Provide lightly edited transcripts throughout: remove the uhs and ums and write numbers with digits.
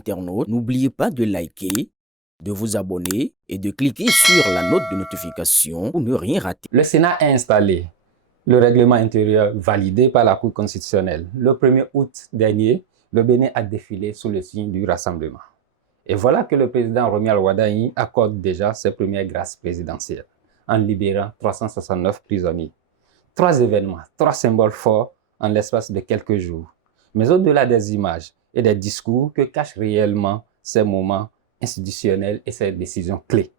internautes, n'oubliez pas de liker, de vous abonner et de cliquer sur la note de notification pour ne rien rater. Le Sénat a installé le règlement intérieur validé par la Cour constitutionnelle. Le 1er août dernier, le Bénin a défilé sous le signe du rassemblement. Et voilà que le président Romuald Wardani accorde déjà ses premières grâces présidentielles en libérant 369 prisonniers. 3 événements, 3 symboles forts en l'espace de quelques jours. Mais au-delà des images et des discours, que cachent réellement ces moments institutionnels et ces décisions clés?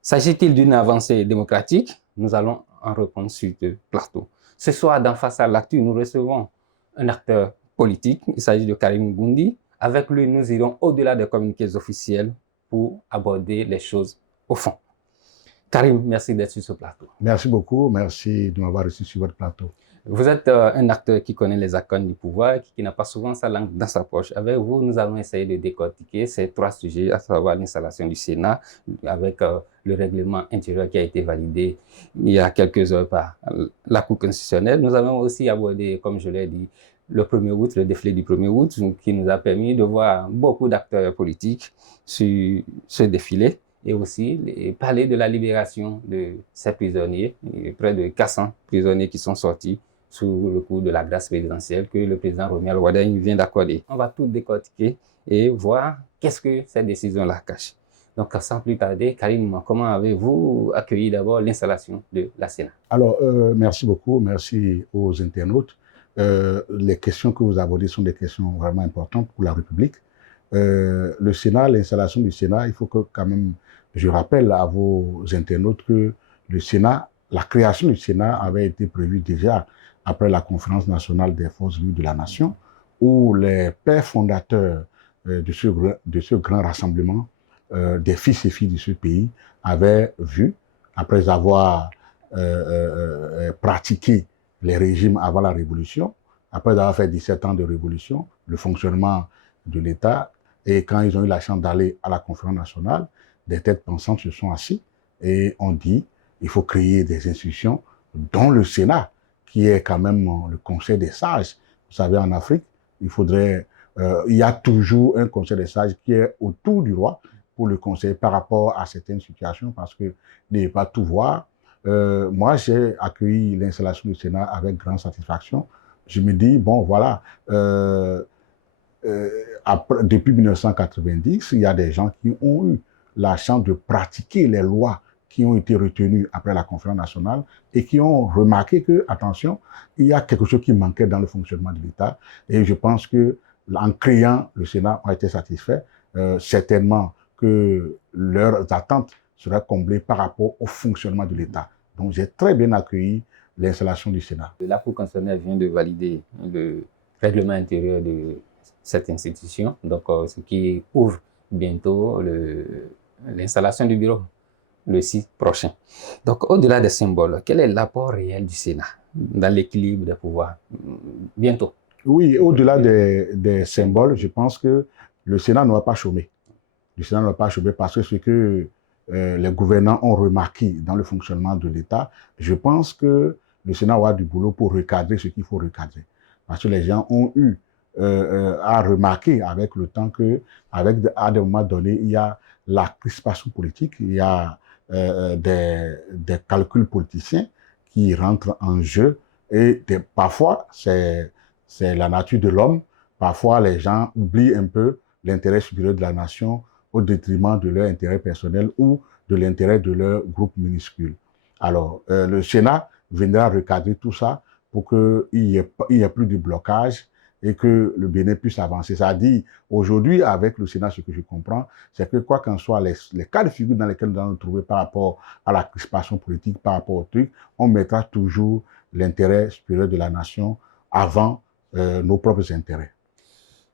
S'agit-il d'une avancée démocratique? Nous allons en répondre sur ce plateau. Ce soir, dans Face à l'actu, nous recevons un acteur politique. Il s'agit de Karim Goundi. Avec lui, nous irons au-delà des communiqués officiels pour aborder les choses au fond. Karim, merci d'être sur ce plateau. Merci beaucoup. Merci de m'avoir reçu sur votre plateau. Vous êtes un acteur qui connaît les arcanes du pouvoir, qui n'a pas souvent sa langue dans sa poche. Avec vous, nous allons essayer de décortiquer ces 3 sujets, à savoir l'installation du Sénat, avec le règlement intérieur qui a été validé il y a quelques heures par la Cour constitutionnelle. Nous allons aussi aborder, comme je l'ai dit, le 1er août, le défilé du 1er août, qui nous a permis de voir beaucoup d'acteurs politiques sur ce défilé, et aussi parler de la libération de ces prisonniers, près de 400 prisonniers qui sont sortis sous le coup de la grâce présidentielle que le président Romuald Wardani vient d'accorder. On va tout décortiquer et voir qu'est-ce que cette décision-là cache. Donc, sans plus tarder, Karim, comment avez-vous accueilli d'abord l'installation de la Sénat? Alors, merci beaucoup, merci aux internautes. Les questions que vous abordez sont des questions vraiment importantes pour la République. Le Sénat, l'installation du Sénat, il faut que quand même je rappelle à vos internautes que le Sénat, la création du Sénat avait été prévue déjà après la conférence nationale des forces vives de la nation, où les pères fondateurs de ce grand rassemblement des fils et filles de ce pays avaient vu, après avoir pratiqué les régimes avant la Révolution, après avoir fait 17 ans de Révolution, le fonctionnement de l'État, et quand ils ont eu la chance d'aller à la conférence nationale, des têtes pensantes se sont assis et ont dit il faut créer des institutions, dont le Sénat, qui est quand même le conseil des sages. Vous savez, en Afrique, il y a toujours un conseil des sages qui est autour du roi pour le conseiller par rapport à certaines situations, parce que ne pas tout voir. Moi, j'ai accueilli l'installation du Sénat avec grande satisfaction. Je me dis, bon, voilà, depuis 1990, il y a des gens qui ont eu la chance de pratiquer les lois qui ont été retenues après la conférence nationale et qui ont remarqué que, attention, il y a quelque chose qui manquait dans le fonctionnement de l'État. Et je pense que, en créant le Sénat, ont été satisfaits. Certainement que leurs attentes seraient comblées par rapport au fonctionnement de l'État. Donc, j'ai très bien accueilli l'installation du Sénat. La Cour constitutionnelle vient de valider le règlement intérieur de cette institution, donc ce qui ouvre bientôt l'installation du bureau le 6 prochain. Donc, au-delà des symboles, quel est l'apport réel du Sénat dans l'équilibre des pouvoirs bientôt? Oui, au-delà des symboles, je pense que le Sénat ne va pas chômer. Le Sénat ne va pas chômer parce que ce que les gouvernants ont remarqué dans le fonctionnement de l'État, je pense que le Sénat aura du boulot pour recadrer ce qu'il faut recadrer. Parce que les gens ont eu à remarquer avec le temps qu'à des moments donnés, il y a la crispation politique, il y a des calculs politiciens qui rentrent en jeu et parfois c'est la nature de l'homme. Parfois les gens oublient un peu l'intérêt supérieur de la nation au détriment de leur intérêt personnel ou de l'intérêt de leur groupe minuscule. Alors le Sénat viendra recadrer tout ça pour qu'il n'y ait plus de blocage et que le Bénin puisse avancer. C'est-à-dire, aujourd'hui, avec le Sénat, ce que je comprends, c'est que quoi qu'en soit les cas de figure dans lesquels nous allons nous trouver par rapport à la crispation politique, par rapport au truc, on mettra toujours l'intérêt supérieur de la nation avant nos propres intérêts.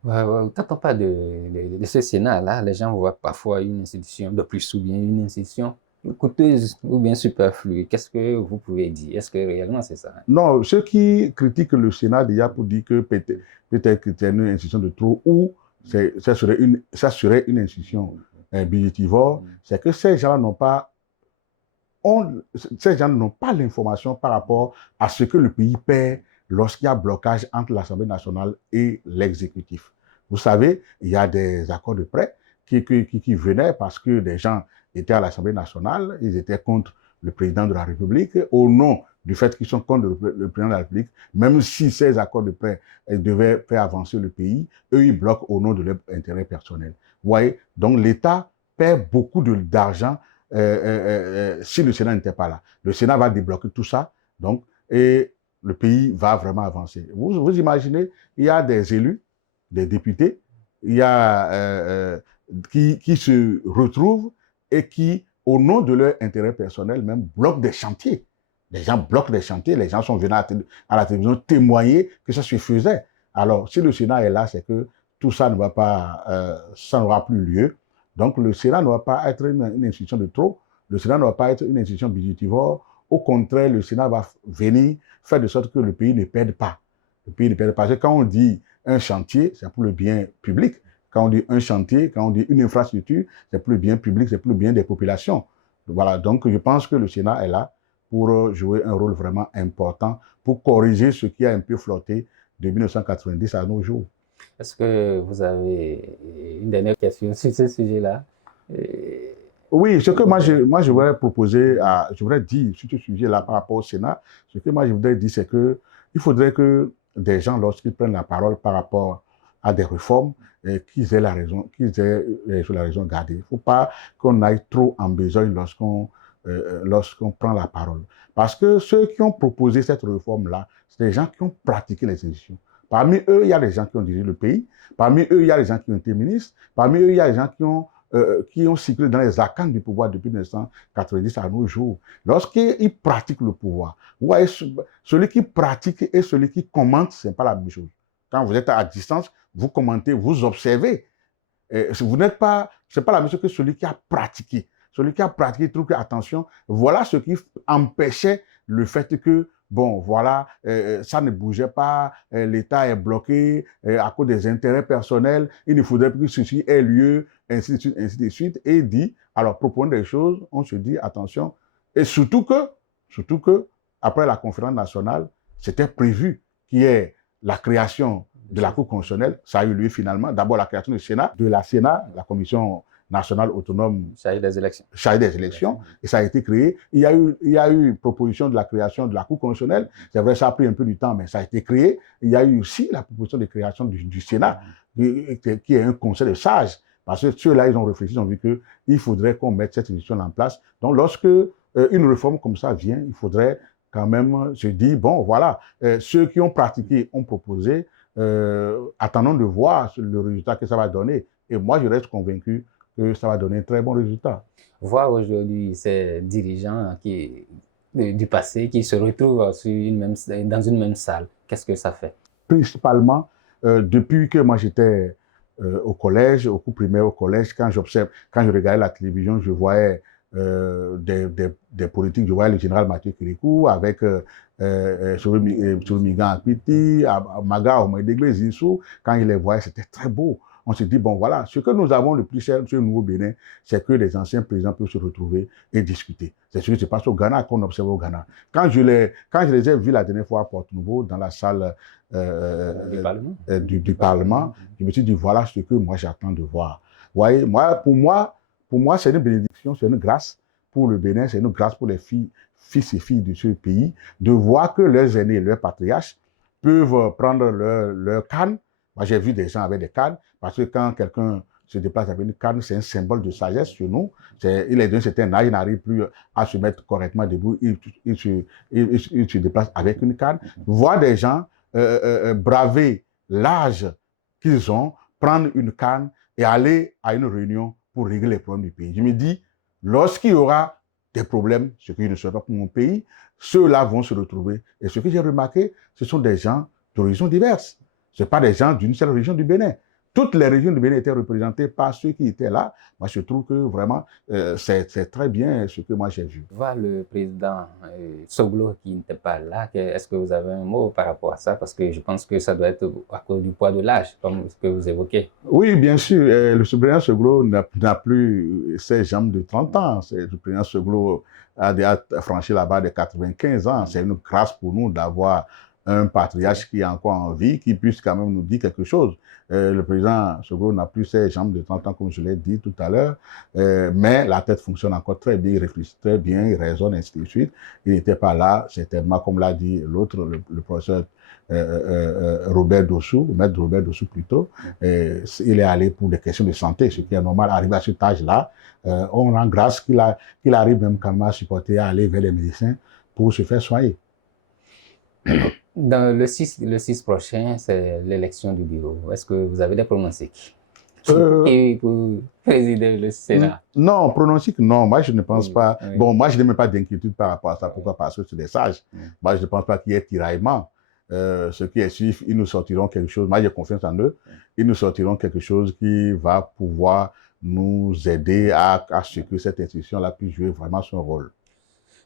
Quand on parle de ce Sénat-là, les gens voient parfois une institution de plus ou bien une institution coûteuse ou bien superflue. Qu'est-ce que vous pouvez dire? Est-ce que réellement c'est ça? Non, ceux qui critiquent le Sénat déjà pour dire que peut-être que c'est une institution de trop ou ça serait une institution budgétivore, c'est que ces gens n'ont pas l'information par rapport à ce que le pays perd lorsqu'il y a blocage entre l'Assemblée nationale et l'exécutif. Vous savez, il y a des accords de prêt qui venaient parce que des gens étaient à l'Assemblée nationale, ils étaient contre le président de la République, au nom du fait qu'ils sont contre le président de la République, même si ces accords de prêt devaient faire avancer le pays, eux, ils bloquent au nom de leur intérêt personnel. Vous voyez, donc l'État perd beaucoup d'argent si le Sénat n'était pas là. Le Sénat va débloquer tout ça, donc, et le pays va vraiment avancer. Vous imaginez, il y a des élus, des députés, il y a qui se retrouvent et qui, au nom de leur intérêt personnel, même bloquent des chantiers. Les gens bloquent des chantiers, les gens sont venus à la télévision témoigner que ça se faisait. Alors, si le Sénat est là, c'est que tout ça ne va pas, ça n'aura plus lieu. Donc, le Sénat ne va pas être une institution de trop, le Sénat ne va pas être une institution budgétivore. Au contraire, le Sénat va venir faire de sorte que le pays ne perde pas. Le pays ne perd pas. Parce que quand on dit un chantier, c'est pour le bien public. Quand on dit un chantier, quand on dit une infrastructure, c'est pour le bien public, c'est pour le bien des populations. Voilà, donc je pense que le Sénat est là pour jouer un rôle vraiment important, pour corriger ce qui a un peu flotté de 1990 à nos jours. Est-ce que vous avez une dernière question sur ce sujet-là? Oui, ce que moi je voudrais proposer, je voudrais dire sur ce sujet-là par rapport au Sénat, ce que moi je voudrais dire, c'est que il faudrait que des gens, lorsqu'ils prennent la parole par rapport à des réformes, qu'ils aient la raison, la raison gardée. Il ne faut pas qu'on aille trop en besogne lorsqu'on prend la parole. Parce que ceux qui ont proposé cette réforme-là, c'est des gens qui ont pratiqué les institutions. Parmi eux, il y a des gens qui ont dirigé le pays. Parmi eux, il y a des gens qui ont été ministres. Parmi eux, il y a des gens qui ont circulé dans les arcanes du pouvoir depuis 1990 à nos jours. Lorsqu'ils pratiquent le pouvoir, vous voyez, celui qui pratique et celui qui commente, ce n'est pas la même chose. Quand vous êtes à distance, vous commentez, vous observez. Vous n'êtes pas, c'est pas la même chose que celui qui a pratiqué. Celui qui a pratiqué trouve que, attention, voilà ce qui empêchait le fait que, bon, voilà, ça ne bougeait pas, l'État est bloqué à cause des intérêts personnels, il ne faudrait plus que ceci ait lieu, ainsi de suite, et il dit, alors, proposons des choses, on se dit, attention, et surtout que, après la conférence nationale, c'était prévu qu'il y ait la création de la Cour constitutionnelle, ça a eu lieu finalement, d'abord la création du Sénat, la Commission nationale autonome chargée des élections. Chargée des élections, et ça a été créé. Il y a eu une proposition de la création de la Cour constitutionnelle. C'est vrai, ça a pris un peu du temps, mais ça a été créé. Il y a eu aussi la proposition de création du Sénat, qui est un conseil de sages. Parce que ceux-là, ils ont réfléchi, ils ont vu qu'il faudrait qu'on mette cette institution en place. Donc, lorsque une réforme comme ça vient, il faudrait quand même se dire, bon, voilà, ceux qui ont pratiqué ont proposé, attendons de voir le résultat que ça va donner. Et moi, je reste convaincu que ça va donner un très bon résultat. Voir aujourd'hui ces dirigeants du passé qui se retrouvent dans une même salle, qu'est-ce que ça fait? Principalement, depuis que moi j'étais au collège, au cours primaire au collège, quand je regardais la télévision, je voyais des politiques, je voyais le général Mathieu Kérékou avec Migan Akpiti, Maga Omaïdegle Zissou, quand il les voyait, c'était très beau. On se dit, bon voilà, ce que nous avons le plus cher sur le Nouveau Bénin, c'est que les anciens présidents peuvent se retrouver et discuter. C'est ce qui se passe au Ghana, qu'on observe au Ghana. Quand je les ai vus la dernière fois à Porte-Nouveau, dans la salle du Parlement, je me suis dit, voilà ce que moi j'attends de voir. Vous voyez, pour moi, c'est une bénédiction, c'est une grâce pour le Bénin, c'est une grâce pour les fils et filles de ce pays, de voir que leurs aînés, leurs patriarches, peuvent prendre leur canne. Moi, j'ai vu des gens avec des cannes, parce que quand quelqu'un se déplace avec une canne, c'est un symbole de sagesse chez nous. Il est d'un certain âge, il n'arrive plus à se mettre correctement debout, il se déplace avec une canne. Voir des gens braver l'âge qu'ils ont, prendre une canne et aller à une réunion pour régler les problèmes du pays. Je me dis, lorsqu'il y aura des problèmes, ce qui ne sera pas pour mon pays, ceux-là vont se retrouver. Et ce que j'ai remarqué, ce sont des gens d'horizons diverses. Ce ne sont pas des gens d'une seule région du Bénin. Toutes les régions du Bénin étaient représentées par ceux qui étaient là. Moi, je trouve que vraiment, c'est très bien ce que moi j'ai vu. Voir le président Soglo qui n'était pas là, est-ce que vous avez un mot par rapport à ça? Parce que je pense que ça doit être à cause du poids de l'âge, comme ce que vous évoquez. Oui, bien sûr. Le président Soglo n'a plus ses jambes de 30 ans. Le président Soglo a franchi la barre de 95 ans. C'est une grâce pour nous d'avoir un patriarche qui est encore en vie, qui puisse quand même nous dire quelque chose. Le président Soglo n'a plus ses jambes de 30 ans, comme je l'ai dit tout à l'heure, mais la tête fonctionne encore très bien, il réfléchit très bien, il raisonne, ainsi de suite. Il n'était pas là, certainement, comme l'a dit l'autre, le professeur Robert Dossou, maître Robert Dossou plutôt, il est allé pour des questions de santé, ce qui est normal, arrivé à cet âge-là. On rend grâce qu'il arrive même quand même à supporter, à aller vers les médecins pour se faire soigner. Dans le 6 prochain, c'est l'élection du bureau. Est-ce que vous avez des pronostics qui pour présider le Sénat? Non, pronostic, non. Moi, je ne pense pas. Oui. Bon, moi, je n'ai même pas d'inquiétude par rapport à ça. Pourquoi? Parce que c'est des sages. Moi, je ne pense pas qu'il y ait tiraillement. Ce qui est sûr, ils nous sortiront quelque chose. Moi, j'ai confiance en eux. Ils nous sortiront quelque chose qui va pouvoir nous aider à ce que cette institution-là puisse jouer vraiment son rôle.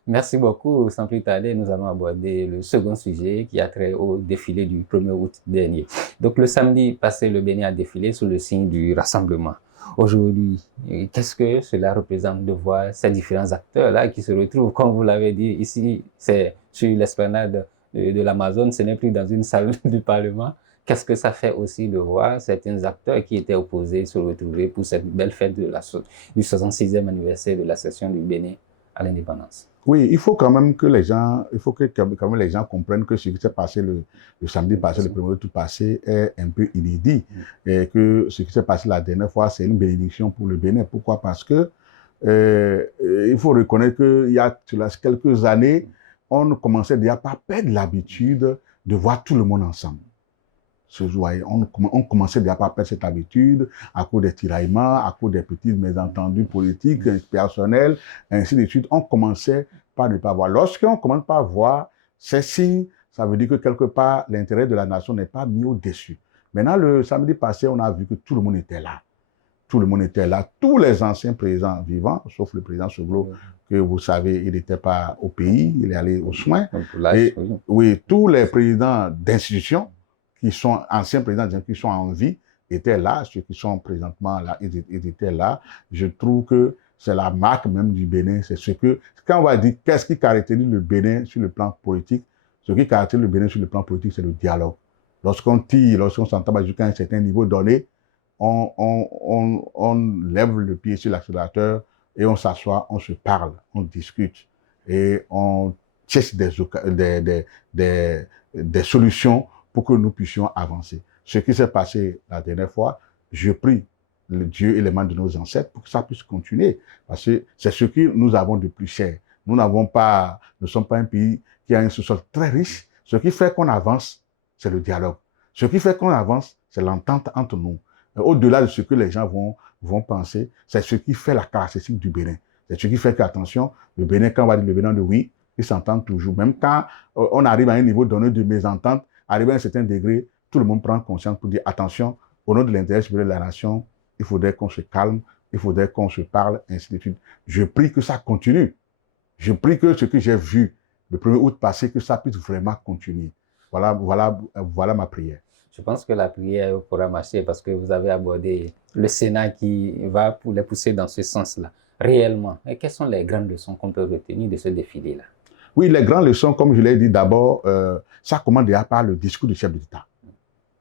Merci beaucoup. Sans plus tarder, nous allons aborder le second sujet qui a trait au défilé du 1er août dernier. Donc, le samedi passé, le Bénin a défilé sous le signe du rassemblement. Aujourd'hui, qu'est-ce que cela représente de voir ces différents acteurs-là qui se retrouvent, comme vous l'avez dit, ici, c'est sur l'esplanade de l'Amazone, ce n'est plus dans une salle du Parlement. Qu'est-ce que ça fait aussi de voir certains acteurs qui étaient opposés se retrouver pour cette belle fête du 66e anniversaire de l'accession du Bénin à l'indépendance? Oui, il faut quand même que les gens, comprennent que ce qui s'est passé le samedi passé, le 1er août passé, est un peu inédit. Et que ce qui s'est passé la dernière fois, c'est une bénédiction pour le Bénin. Pourquoi? Parce que il faut reconnaître qu'il y a quelques années, on commençait déjà pas perdre l'habitude de voir tout le monde ensemble. On commençait déjà pas perdre cette habitude à cause des tiraillements, à cause des petits mésentendus politiques, personnels, ainsi de suite. On commençait par ne pas voir. Lorsqu'on commence pas à voir ces signes, ça veut dire que quelque part, l'intérêt de la nation n'est pas mis au-dessus. Maintenant, le samedi passé, on a vu que tout le monde était là. Tout le monde était là. Tous les anciens présidents vivants, sauf le président Soglo, que vous savez, il n'était pas au pays, il est allé aux soins. Et, oui, tous les présidents d'institutions, qui sont anciens présidents qui sont en vie, étaient là, ceux qui sont présentement là, ils étaient là. Je trouve que c'est la marque même du Bénin. C'est ce que, quand on va dire qu'est-ce qui caractérise le Bénin sur le plan politique, ce qui caractérise le Bénin sur le plan politique, c'est le dialogue. Lorsqu'on tire, lorsqu'on s'entend jusqu'à un certain niveau donné, on lève le pied sur l'accélérateur et on s'assoit, on se parle, on discute et on cherche des solutions pour que nous puissions avancer. Ce qui s'est passé la dernière fois, je prie le Dieu et les mains de nos ancêtres pour que ça puisse continuer. Parce que c'est ce que nous avons de plus cher. Nous ne sommes pas un pays qui a un sous-sol très riche. Ce qui fait qu'on avance, c'est le dialogue. Ce qui fait qu'on avance, c'est l'entente entre nous. Au-delà de ce que les gens vont penser, c'est ce qui fait la caractéristique du Bénin. C'est ce qui fait qu'attention, le Bénin, quand on va dire le Bénin de oui, ils s'entendent toujours. Même quand on arrive à un niveau donné de mésentente, arrivé à un certain degré, tout le monde prend conscience pour dire attention, au nom de l'intérêt supérieur de la nation, il faudrait qu'on se calme, il faudrait qu'on se parle, ainsi de suite. Je prie que ça continue. Je prie que ce que j'ai vu le 1er août passé, que ça puisse vraiment continuer. Voilà ma prière. Je pense que la prière pourra marcher parce que vous avez abordé le Sénat qui va les pousser dans ce sens-là. Réellement, et quelles sont les grandes leçons qu'on peut retenir de ce défilé-là? Oui, les grandes leçons, comme je l'ai dit d'abord, ça commence déjà par le discours du chef de l'État.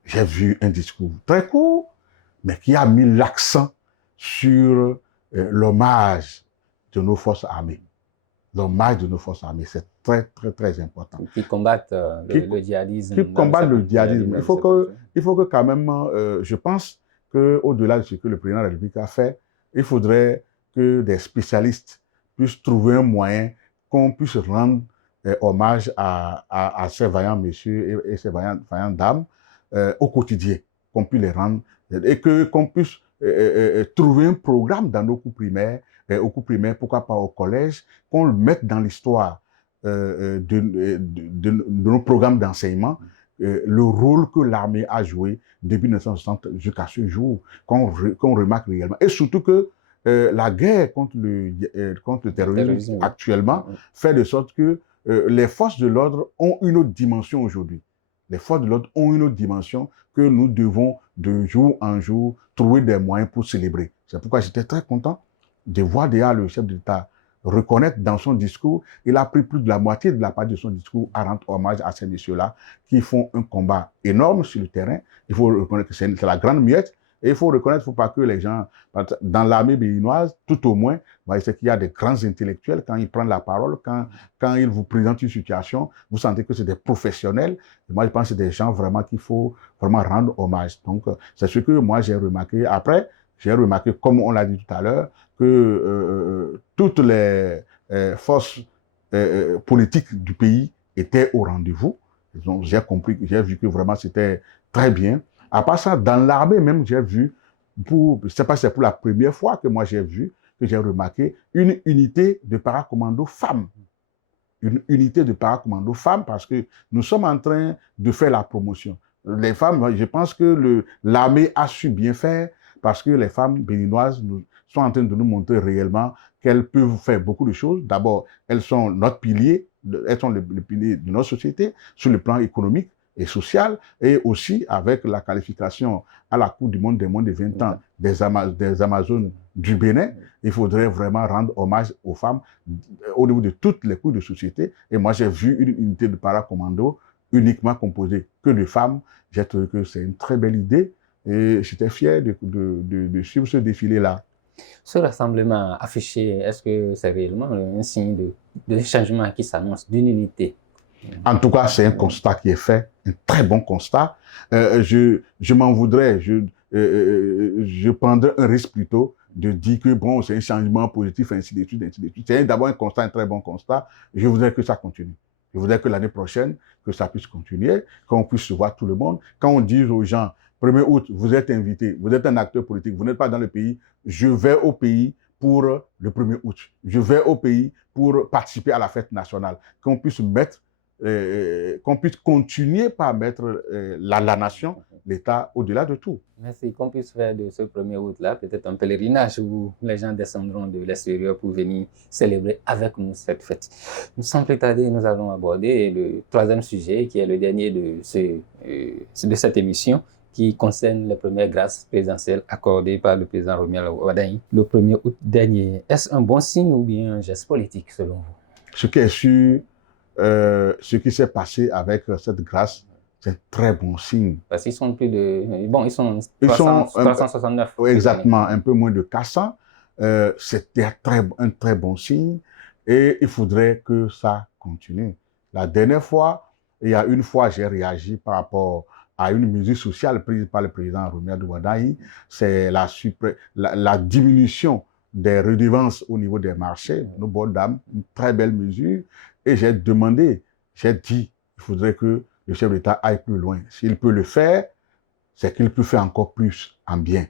J'ai vu un discours très court, mais qui a mis l'accent sur l'hommage de nos forces armées. L'hommage de nos forces armées, c'est très, très, très important. Qui combattent le djihadisme. Qui combattent le djihadisme. Il faut que quand même, je pense qu'au-delà de ce que le président de la République a fait, il faudrait que des spécialistes puissent trouver un moyen qu'on puisse rendre hommage à ces vaillants messieurs et ces vaillantes dames au quotidien, qu'on puisse les rendre et qu'on puisse trouver un programme dans nos cours primaires, pourquoi pas au collège, qu'on le mette dans l'histoire de nos programmes d'enseignement, le rôle que l'armée a joué depuis 1960 jusqu'à ce jour, qu'on remarque réellement. Et surtout que la guerre contre le terrorisme actuellement fait de sorte que les forces de l'ordre ont une autre dimension aujourd'hui. Les forces de l'ordre ont une autre dimension que nous devons de jour en jour trouver des moyens pour célébrer. C'est pourquoi j'étais très content de voir déjà le chef de l'État reconnaître dans son discours, il a pris plus de la moitié de la part de son discours à rendre hommage à ces messieurs-là qui font un combat énorme sur le terrain. Il faut reconnaître que c'est la grande muette. Et il faut reconnaître, il ne faut pas que les gens, dans l'armée béninoise, tout au moins, c'est qu'il y a des grands intellectuels, quand ils prennent la parole, quand ils vous présentent une situation, vous sentez que c'est des professionnels. Et moi, je pense que c'est des gens vraiment qu'il faut vraiment rendre hommage. Donc, c'est ce que moi, j'ai remarqué. Après, j'ai remarqué, comme on l'a dit tout à l'heure, que toutes les forces politiques du pays étaient au rendez-vous. Donc, j'ai compris, j'ai vu que vraiment c'était très bien. À part ça, dans l'armée même, j'ai vu, je ne sais pas si c'est pour la première fois que moi j'ai vu, que j'ai remarqué, une unité de paracommando femmes. Une unité de paracommando femmes parce que nous sommes en train de faire la promotion. Les femmes, je pense que l'armée a su bien faire parce que les femmes béninoises sont en train de nous montrer réellement qu'elles peuvent faire beaucoup de choses. D'abord, elles sont notre pilier, elles sont le pilier de notre société sur le plan économique et social, et aussi avec la qualification à la Coupe du Monde des moins de 20 ans des Amazones du Bénin. Il faudrait vraiment rendre hommage aux femmes au niveau de toutes les couches de société. Et moi, j'ai vu une unité de paracommando uniquement composée que de femmes. J'ai trouvé que c'est une très belle idée et j'étais fier de suivre ce défilé-là. Ce rassemblement affiché, est-ce que c'est réellement un signe de changement qui s'annonce, d'une unité? En tout cas, c'est un constat qui est fait, un très bon constat. Je m'en voudrais, je prendrais un risque plutôt de dire que bon, c'est un changement positif, ainsi de suite, ainsi de suite. C'est d'abord un constat, un très bon constat. Je voudrais que ça continue. Je voudrais que l'année prochaine, que ça puisse continuer, qu'on puisse se voir tout le monde. Quand on dit aux gens, 1er août, vous êtes invité, vous êtes un acteur politique, vous n'êtes pas dans le pays, je vais au pays pour le 1er août. Je vais au pays pour participer à la fête nationale. Qu'on puisse mettre qu'on puisse continuer par mettre la nation, l'État, au-delà de tout. Merci. Qu'on puisse faire de ce 1er août-là peut-être un pèlerinage où les gens descendront de l'extérieur pour venir célébrer avec nous cette fête. Sans plus tarder, nous allons aborder le troisième sujet qui est le dernier de cette émission, qui concerne les premières grâces présidentielles accordées par le président Romuald Wardani le 1er août dernier. Est-ce un bon signe ou bien un geste politique selon vous? Ce qui est sûr, ce qui s'est passé avec cette grâce, c'est un très bon signe. Parce qu'ils sont plus de... Bon, ils sont 369. Exactement, un peu moins de 400. C'était un très bon signe et il faudrait que ça continue. La dernière fois, il y a une fois, j'ai réagi par rapport à une mesure sociale prise par le président Romuald Wardani, c'est la diminution des redevances au niveau des marchés, nos bonnes dames, une très belle mesure. Et j'ai demandé, j'ai dit, il faudrait que le chef d'État aille plus loin. S'il peut le faire, c'est qu'il peut faire encore plus en bien.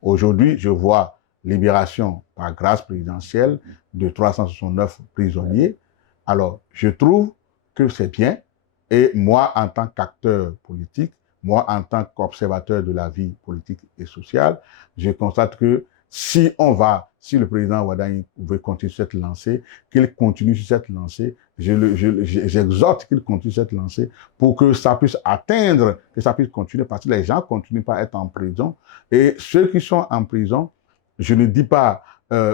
Aujourd'hui, je vois libération par grâce présidentielle de 369 prisonniers. Alors, je trouve que c'est bien. Et moi, en tant qu'acteur politique, moi, en tant qu'observateur de la vie politique et sociale, je constate que si le président Wardani veut continuer sur cette lancée, qu'il continue sur cette lancée, j'exhorte qu'il continue sur cette lancée pour que ça puisse atteindre, que ça puisse continuer, parce que les gens continuent pas à être en prison. Et ceux qui sont en prison, je ne dis pas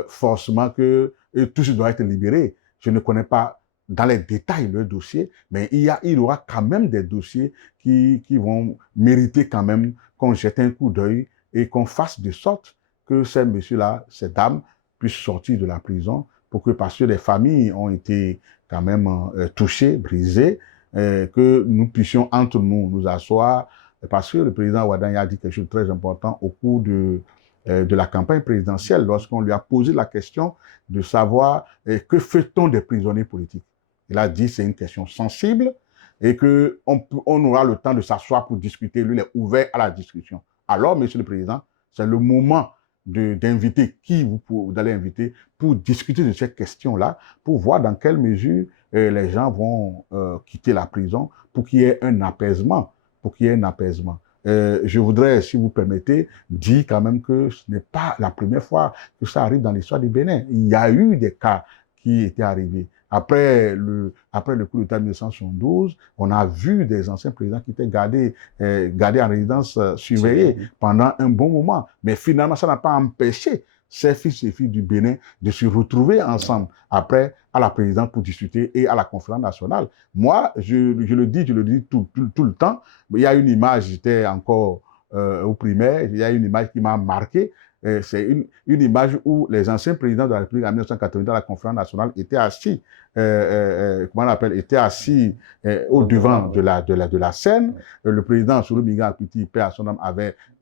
forcément que tous doivent être libérés. Je ne connais pas dans les détails le dossier, mais il y aura quand même des dossiers qui vont mériter quand même qu'on jette un coup d'œil et qu'on fasse de sorte que ces messieurs-là, ces dames, puissent sortir de la prison pour que, parce que les familles ont été quand même touchées, brisées, que nous puissions entre nous asseoir, parce que le président Wardani a dit quelque chose de très important au cours de la campagne présidentielle, lorsqu'on lui a posé la question de savoir que fait-on des prisonniers politiques. Il a dit c'est une question sensible et qu'on aura le temps de s'asseoir pour discuter. Lui, il est ouvert à la discussion. Alors, monsieur le président, c'est le moment d'inviter qui vous allez inviter pour discuter de cette question-là, pour voir dans quelle mesure les gens vont quitter la prison pour qu'il y ait un apaisement. Je voudrais, si vous permettez, dire quand même que ce n'est pas la première fois que ça arrive dans l'histoire du Bénin. Il y a eu des cas qui étaient arrivés. Après le coup d'État de 1972, on a vu des anciens présidents qui étaient gardés en résidence surveillée pendant un bon moment. Mais finalement, ça n'a pas empêché ces fils et filles du Bénin de se retrouver ensemble après à la présidence pour discuter et à la conférence nationale. Moi, je le dis tout le temps. Il y a une image, j'étais encore au primaire, il y a une image qui m'a marqué. C'est une image où les anciens présidents de la République en 1980 à la conférence nationale étaient assis, comment on appelle, étaient assis au devant de la scène. Le président Soulou Minga Apiti, paix à son âme,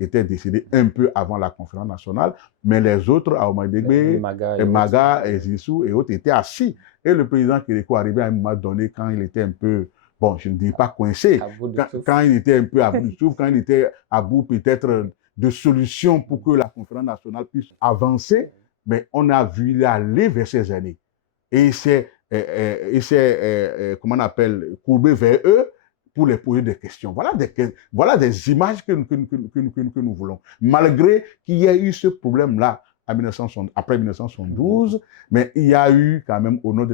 était décédé un peu avant la conférence nationale, mais les autres, Aoumadegbe, Maga et Zissou et autres étaient assis. Et le président Kérékou arrivait à un moment donné quand il était un peu, bon, je ne dis pas coincé, quand il était un peu à bout de souffle, quand il était à bout peut-être de solutions pour que la conférence nationale puisse avancer, mais on a vu aller vers ces années. Et il s'est, comment on appelle, courbé vers eux pour les poser des questions. Voilà des images que nous voulons. Malgré qu'il y ait eu ce problème-là après 1972, mais il y a eu quand même, au nom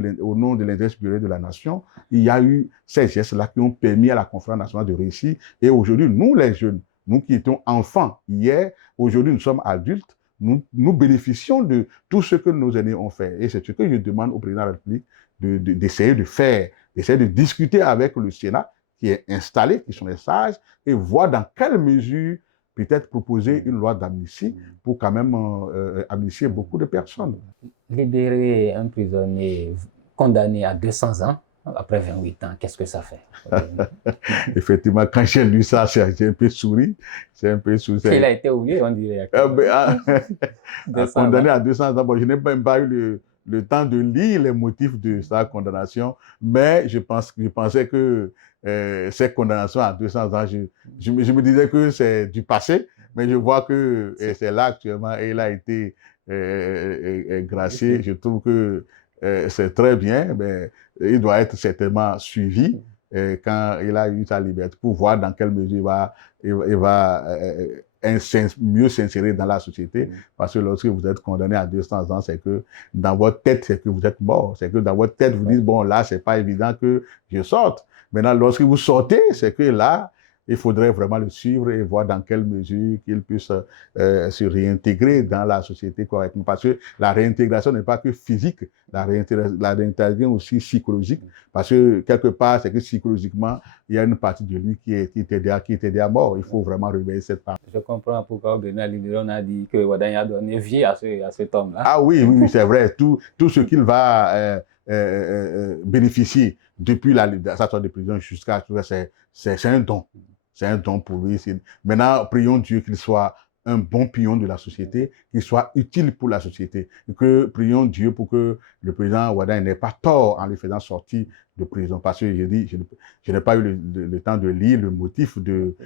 de l'intérêt supérieur de la nation, il y a eu ces gestes-là qui ont permis à la conférence nationale de réussir. Et aujourd'hui, nous les jeunes, nous qui étions enfants hier, aujourd'hui nous sommes adultes, nous bénéficions de tout ce que nos aînés ont fait. Et c'est ce que je demande au président de la République d'essayer de faire, d'essayer de discuter avec le Sénat qui est installé, qui sont les sages, et voir dans quelle mesure peut-être proposer une loi d'amnistie pour quand même amnistier beaucoup de personnes. Libérer un prisonnier condamné à 200 ans, après 28 ans, qu'est-ce que ça fait? Effectivement, quand j'ai lu ça, j'ai un peu souri. Il a été oublié, on dirait. Condamné à 200 ans. Bon, je n'ai même pas eu le temps de lire les motifs de sa condamnation, mais je pensais que cette condamnation à 200 ans, je me disais que c'est du passé, mais je vois que c'est là actuellement et il a été gracié. Je trouve que c'est très bien, mais il doit être certainement suivi quand il a eu sa liberté pour voir dans quelle mesure il va mieux s'insérer dans la société. Parce que lorsque vous êtes condamné à 200 ans, c'est que dans votre tête, c'est que vous êtes mort. C'est que dans votre tête, vous dites, bon, là, c'est pas évident que je sorte. Maintenant, lorsque vous sortez, c'est que là, il faudrait vraiment le suivre et voir dans quelle mesure qu'il puisse se réintégrer dans la société correctement. Parce que la réintégration n'est pas que physique, la réintégration aussi psychologique. Parce que quelque part, c'est que psychologiquement, il y a une partie de lui qui était déjà mort. Il faut vraiment réveiller cette part. Je comprends pourquoi Bernard Libiron a dit que Wadagne a donné vie à cet homme-là. Ah oui, c'est vrai. Tout ce qu'il va bénéficier depuis sa sortie de prison jusqu'à tout ça, c'est un don. C'est un don pour lui. Maintenant, prions Dieu qu'il soit un bon pion de la société, qu'il soit utile pour la société. Prions Dieu pour que le président Wadagne n'ait pas tort en le faisant sortir de prison. Parce que je n'ai pas eu le temps de lire le motif de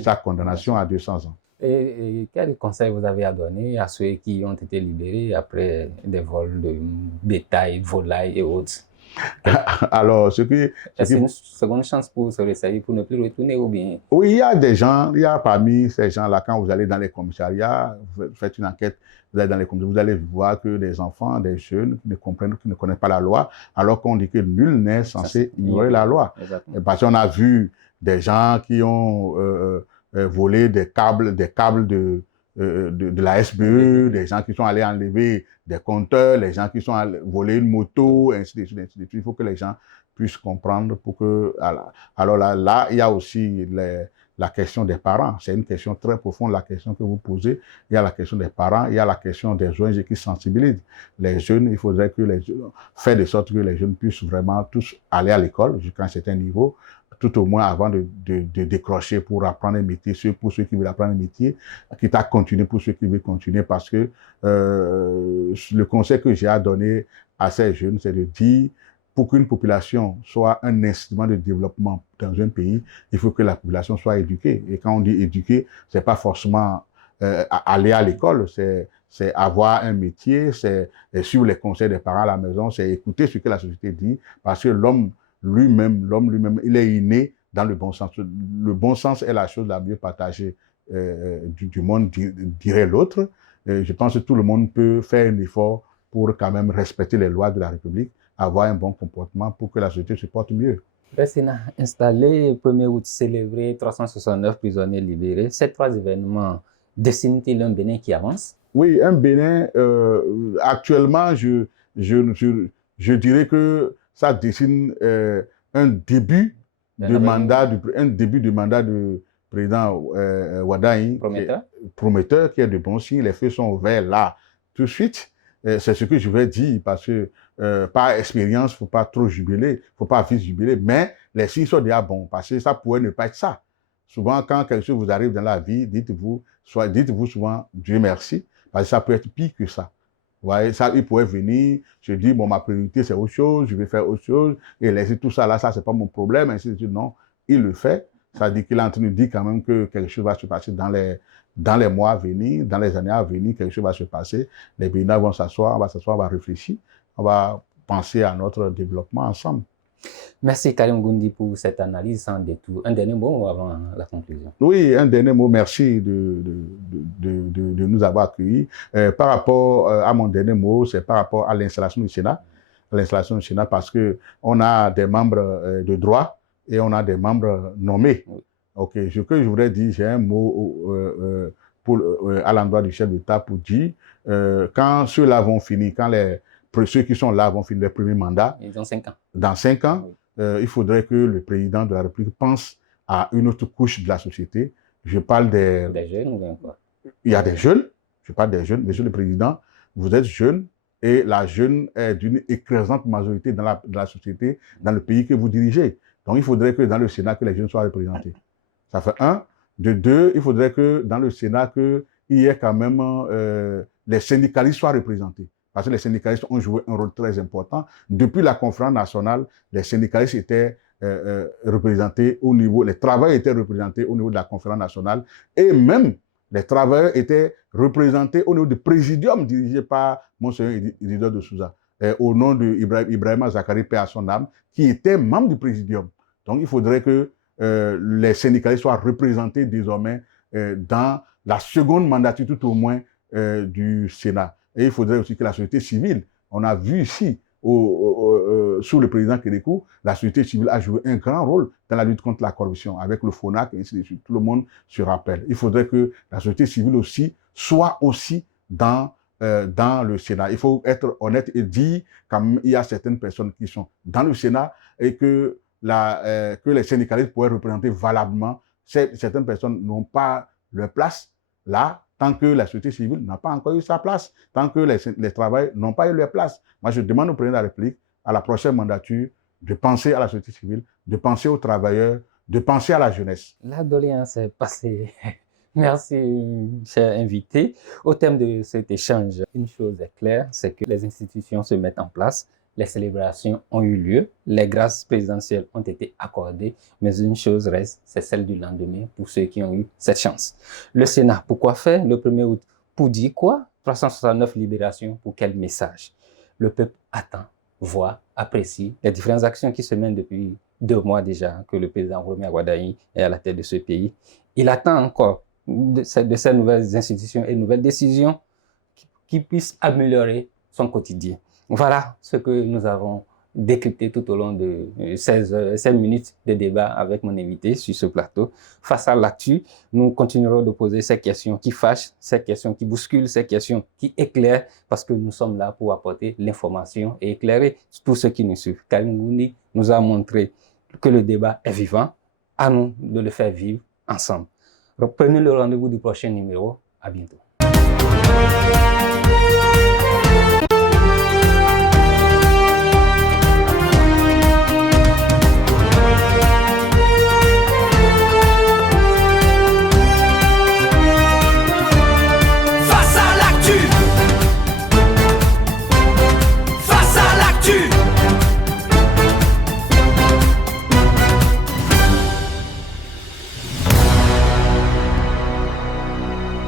sa condamnation à 200 ans. Et quel conseil vous avez à donner à ceux qui ont été libérés après des vols de bétail, volailles et autres? Alors, c'est une seconde chance pour se ressaisir, pour ne plus retourner ou bien? Oui, il y a parmi ces gens-là, quand vous allez dans les commissariats, vous faites une enquête, vous allez dans les commissariats, vous allez voir que des enfants, des jeunes qui ne connaissent pas la loi, alors qu'on dit que nul n'est censé ignorer la loi. Parce qu'on a vu des gens qui ont volé des câbles de la SBE, des gens qui sont allés enlever des compteurs, les gens qui sont allés voler une moto, ainsi de suite, ainsi de suite. Il faut que les gens puissent comprendre pour que... Alors là, il y a aussi la question des parents. C'est une question très profonde, la question que vous posez. Il y a la question des parents, il y a la question des ONG qui sensibilisent. Les jeunes, il faudrait faire de sorte que les jeunes puissent vraiment tous aller à l'école jusqu'à un certain niveau, tout au moins avant de décrocher pour apprendre un métier, pour ceux qui veulent apprendre un métier, quitte à continuer pour ceux qui veulent continuer, parce que le conseil que j'ai à donner à ces jeunes, c'est de dire, pour qu'une population soit un instrument de développement dans un pays, il faut que la population soit éduquée. Et quand on dit éduquée, c'est pas forcément aller à l'école, c'est avoir un métier, c'est suivre les conseils des parents à la maison, c'est écouter ce que la société dit, parce que l'homme lui-même, il est inné dans le bon sens. Le bon sens est la chose la mieux partagée du monde, dirait l'autre. Je pense que tout le monde peut faire un effort pour quand même respecter les lois de la République, avoir un bon comportement pour que la société se porte mieux. Le Sénat installé, 1er août célébré, 369 prisonniers libérés. Ces trois événements dessinent-ils un Bénin qui avance? Oui, un Bénin, actuellement, je dirais que ça dessine un début de mandat, un début de mandat du président Wadaï, prometteur, qui est de bons signes. Les feux sont ouverts là, tout de suite. C'est ce que je vais dire, parce que par expérience, il ne faut pas trop jubiler, il ne faut pas vite jubiler, mais les signes sont déjà bons, parce que ça pourrait ne pas être ça. Souvent, quand quelque chose vous arrive dans la vie, dites-vous souvent Dieu merci, parce que ça peut être pire que ça. Vous voyez, ça, il pourrait venir, se dire, bon, ma priorité, c'est autre chose, je vais faire autre chose, et laisser tout ça là, ça, c'est pas mon problème, ainsi de suite. Non, il le fait. Ça dit qu'il est en train de dire quand même que quelque chose va se passer dans les mois à venir, dans les années à venir, quelque chose va se passer. Les Béninois vont s'asseoir, on va réfléchir, on va penser à notre développement ensemble. Merci Karim Goundi pour cette analyse sans détour. Un dernier mot avant la conclusion. Oui, un dernier mot. Merci de nous avoir accueillis. Par rapport à mon dernier mot, c'est par rapport à l'installation du Sénat. L'installation du Sénat, parce qu'on a des membres de droit et on a des membres nommés. Oui. Ok, ce que je voudrais dire, j'ai un mot à l'endroit du chef d'État pour dire, quand ceux-là vont finir, quand ceux qui sont là vont finir leur premier mandat. Ils ont 5 ans. Dans 5 ans, oui. Il faudrait que le président de la République pense à une autre couche de la société. Je parle des jeunes ou bien quoi? Il y a des jeunes, je parle des jeunes. Monsieur le Président, vous êtes jeune et la jeune est d'une écrasante majorité dans la société, dans le pays que vous dirigez. Donc il faudrait que dans le Sénat, que les jeunes soient représentés. Ça fait un. De deux, il faudrait que dans le Sénat, qu'il y ait quand même les syndicalistes soient représentés. Parce que les syndicalistes ont joué un rôle très important. Depuis la conférence nationale, les syndicalistes étaient représentés au niveau, les travailleurs étaient représentés au niveau de la conférence nationale, et même les travailleurs étaient représentés au niveau du présidium dirigé par Monseigneur Isidore de Souza, au nom de Ibrahima Zakari, paix à son âme, qui était membre du présidium. Donc il faudrait que les syndicalistes soient représentés désormais dans la seconde mandature, tout au moins, du Sénat. Et il faudrait aussi que la société civile, on a vu ici, sous le président Kérékou, la société civile a joué un grand rôle dans la lutte contre la corruption, avec le FONAC et ainsi de suite. Tout le monde se rappelle. Il faudrait que la société civile aussi soit aussi dans le Sénat. Il faut être honnête et dire qu'il y a certaines personnes qui sont dans le Sénat et que les syndicalistes pourraient représenter valablement. Certaines personnes n'ont pas leur place là, tant que la société civile n'a pas encore eu sa place, tant que les travailleurs n'ont pas eu leur place. Moi, je demande au président de la République, à la prochaine mandature, de penser à la société civile, de penser aux travailleurs, de penser à la jeunesse. La doléance est passée. Merci, cher invité. Au terme de cet échange, une chose est claire, c'est que les institutions se mettent en place, les célébrations ont eu lieu, les grâces présidentielles ont été accordées, mais une chose reste, c'est celle du lendemain pour ceux qui ont eu cette chance. Le Sénat, pourquoi faire le 1er août? Pour dire quoi? 369 libérations, pour quel message? Le peuple attend, voit, apprécie les différentes actions qui se mènent depuis 2 mois déjà que le président Romi Wadaï est à la tête de ce pays. Il attend encore de ces nouvelles institutions et nouvelles décisions qui puissent améliorer son quotidien. Voilà ce que nous avons décrypté tout au long de 16 minutes de débat avec mon invité sur ce plateau. Face à l'actu, nous continuerons de poser ces questions qui fâchent, ces questions qui bousculent, ces questions qui éclairent, parce que nous sommes là pour apporter l'information et éclairer tous ceux qui nous suivent. Karim Goundi nous a montré que le débat est vivant, à nous de le faire vivre ensemble. Prenez le rendez-vous du prochain numéro. À bientôt.